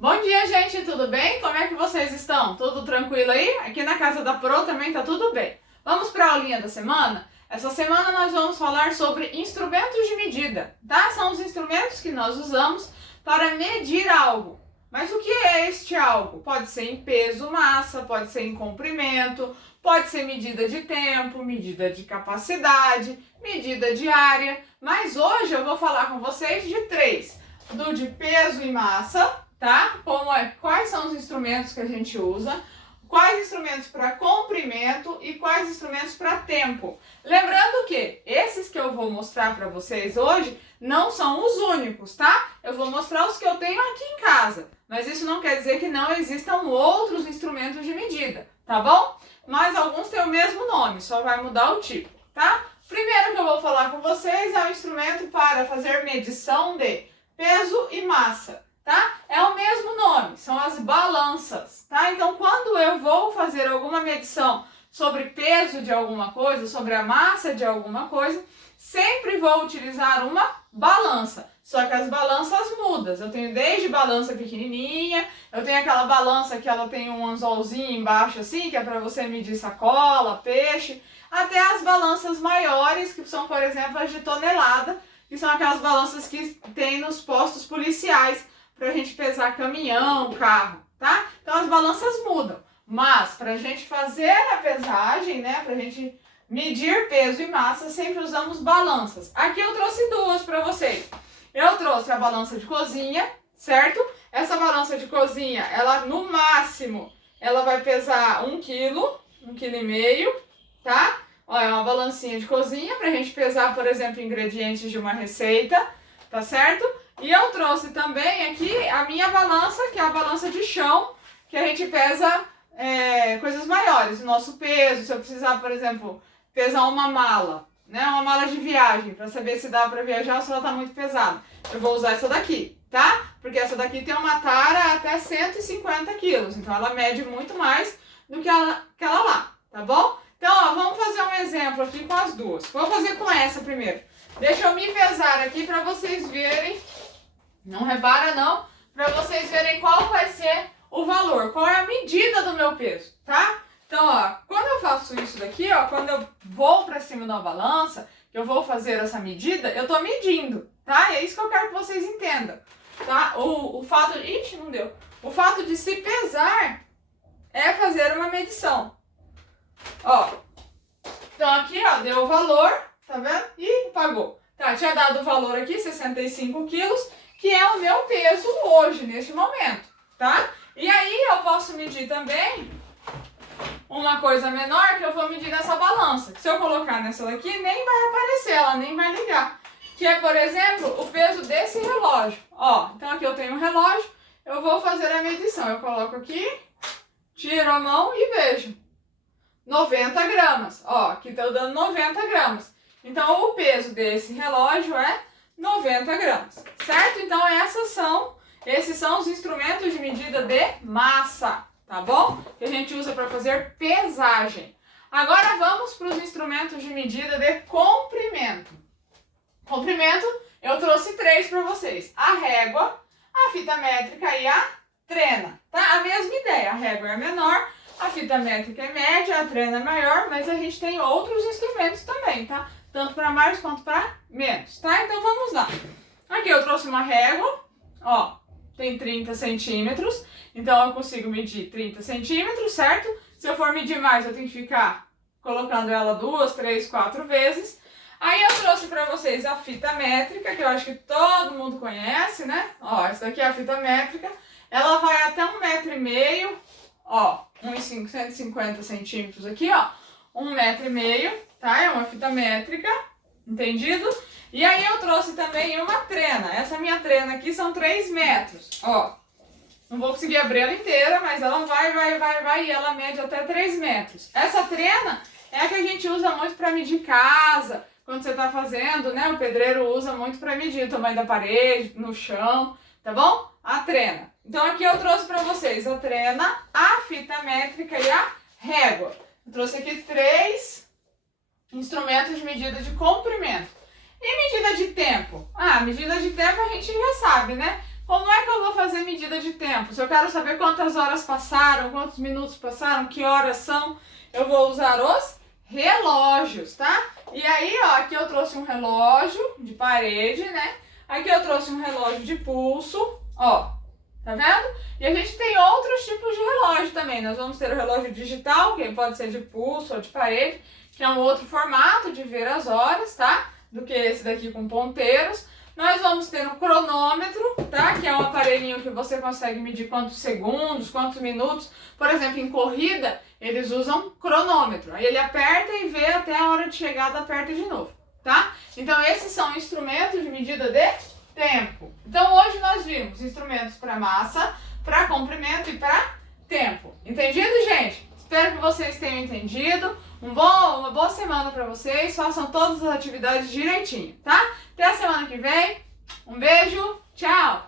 Bom dia, gente, tudo bem? Como é que vocês estão? Tudo tranquilo aí? Aqui na casa da Pro também tá tudo bem. Vamos para a aulinha da semana? Essa semana nós vamos falar sobre instrumentos de medida, tá? São os instrumentos que nós usamos para medir algo. Mas o que é este algo? Pode ser em peso, massa, pode ser em comprimento, pode ser medida de tempo, medida de capacidade, medida de área. Mas hoje eu vou falar com vocês de três: do de peso e massa, tá? Quais são os instrumentos que a gente usa, quais instrumentos para comprimento e quais instrumentos para tempo. Lembrando que esses que eu vou mostrar para vocês hoje não são os únicos, tá? Eu vou mostrar os que eu tenho aqui em casa, mas isso não quer dizer que não existam outros instrumentos de medida, tá bom? Mas alguns têm o mesmo nome, só vai mudar o tipo, tá? Primeiro que eu vou falar com vocês é o instrumento para fazer medição de peso e massa, tá? É o mesmo nome, são as balanças, tá? Então, quando eu vou fazer alguma medição sobre peso de alguma coisa, sobre a massa de alguma coisa, sempre vou utilizar uma balança. Só que as balanças mudam. Eu tenho desde balança pequenininha, eu tenho aquela balança que ela tem um anzolzinho embaixo assim, que é para você medir sacola, peixe, até as balanças maiores, que são, por exemplo, as de tonelada, que são aquelas balanças que tem nos postos policiais, pra gente pesar caminhão, carro, tá? Então as balanças mudam, mas pra gente fazer a pesagem, né, pra gente medir peso e massa, sempre usamos balanças. Aqui eu trouxe duas pra vocês. Eu trouxe a balança de cozinha, certo? Essa balança de cozinha, ela no máximo, ela vai pesar 1 quilo, 1,5 kg, tá? Ó, é uma balancinha de cozinha pra gente pesar, por exemplo, ingredientes de uma receita, tá certo? E eu trouxe também aqui a minha balança, que é a balança de chão, que a gente pesa coisas maiores, o nosso peso. Se eu precisar, por exemplo, pesar uma mala, né, uma mala de viagem, para saber se dá para viajar ou se ela tá muito pesada, eu vou usar essa daqui, tá? Porque essa daqui tem uma tara até 150 quilos, então ela mede muito mais do que aquela lá, tá bom? Então, ó, vamos fazer um exemplo aqui com as duas. Vou fazer com essa primeiro. Deixa eu me pesar aqui para vocês verem. Não repara não, para vocês verem qual vai ser o valor, qual é a medida do meu peso, tá? Então, ó, quando eu faço isso daqui, ó, quando eu vou para cima da balança, que eu vou fazer essa medida, eu tô medindo, tá? E é isso que eu quero que vocês entendam, tá? O fato... Ixi, não deu. O fato de se pesar é fazer uma medição. Ó, então aqui, ó, deu o valor, tá vendo? E pagou. Tá, tinha dado o valor aqui, 65 quilos, que é o meu peso hoje, neste momento, tá? E aí eu posso medir também uma coisa menor que eu vou medir nessa balança. Se eu colocar nessa daqui, nem vai aparecer, ela nem vai ligar. Que é, por exemplo, o peso desse relógio. Ó, então aqui eu tenho um relógio, eu vou fazer a medição. Eu coloco aqui, tiro a mão e vejo. 90 gramas. Ó, aqui tá dando 90 gramas. Então o peso desse relógio é 90 gramas, certo? Então esses são os instrumentos de medida de massa, tá bom? Que a gente usa para fazer pesagem. Agora vamos para os instrumentos de medida de comprimento. Comprimento, eu trouxe três para vocês: a régua, a fita métrica e a trena, tá? A mesma ideia, a régua é menor, a fita métrica é média, a trena é maior, mas a gente tem outros instrumentos também, tá? Tanto para mais quanto para menos, tá? Então vamos lá. Aqui eu trouxe uma régua, ó, tem 30 centímetros, então eu consigo medir 30 centímetros, certo? Se eu for medir mais, eu tenho que ficar colocando ela 2, 3, 4 vezes. Aí eu trouxe para vocês a fita métrica, que eu acho que todo mundo conhece, né? Ó, essa daqui é a fita métrica, ela vai até 1,5 m, ó, uns 150 centímetros aqui, ó, 1,5 m, tá? É uma fita métrica, entendido? E aí eu trouxe também uma trena. Essa minha trena aqui são 3 metros, ó. Não vou conseguir abrir ela inteira, mas ela vai e ela mede até 3 metros. Essa trena é a que a gente usa muito para medir casa, quando você tá fazendo, né? O pedreiro usa muito para medir o tamanho da parede, no chão, tá bom? A trena. Então aqui eu trouxe para vocês a trena, a fita métrica e a régua. Eu trouxe aqui 3 instrumentos de medida de comprimento. E medida de tempo? Ah, medida de tempo a gente já sabe, né? Como é que eu vou fazer medida de tempo? Se eu quero saber quantas horas passaram, quantos minutos passaram, que horas são, eu vou usar os relógios, tá? E aí, ó, aqui eu trouxe um relógio de parede, né? Aqui eu trouxe um relógio de pulso, ó, tá vendo? E a gente tem outros tipos de relógio também. Nós vamos ter o relógio digital, que pode ser de pulso ou de parede, que é um outro formato de ver as horas, tá? Do que esse daqui com ponteiros. Nós vamos ter um cronômetro, tá? Que é um aparelhinho que você consegue medir quantos segundos, quantos minutos. Por exemplo, em corrida, eles usam cronômetro. Aí ele aperta e vê até a hora de chegada, aperta de novo, tá? Então esses são instrumentos de medida de tempo. Então hoje nós vimos instrumentos para massa, para comprimento e para tempo. Entendido, gente? Espero que vocês tenham entendido. Uma boa semana para vocês. Façam todas as atividades direitinho, tá? Até a semana que vem. Um beijo. Tchau!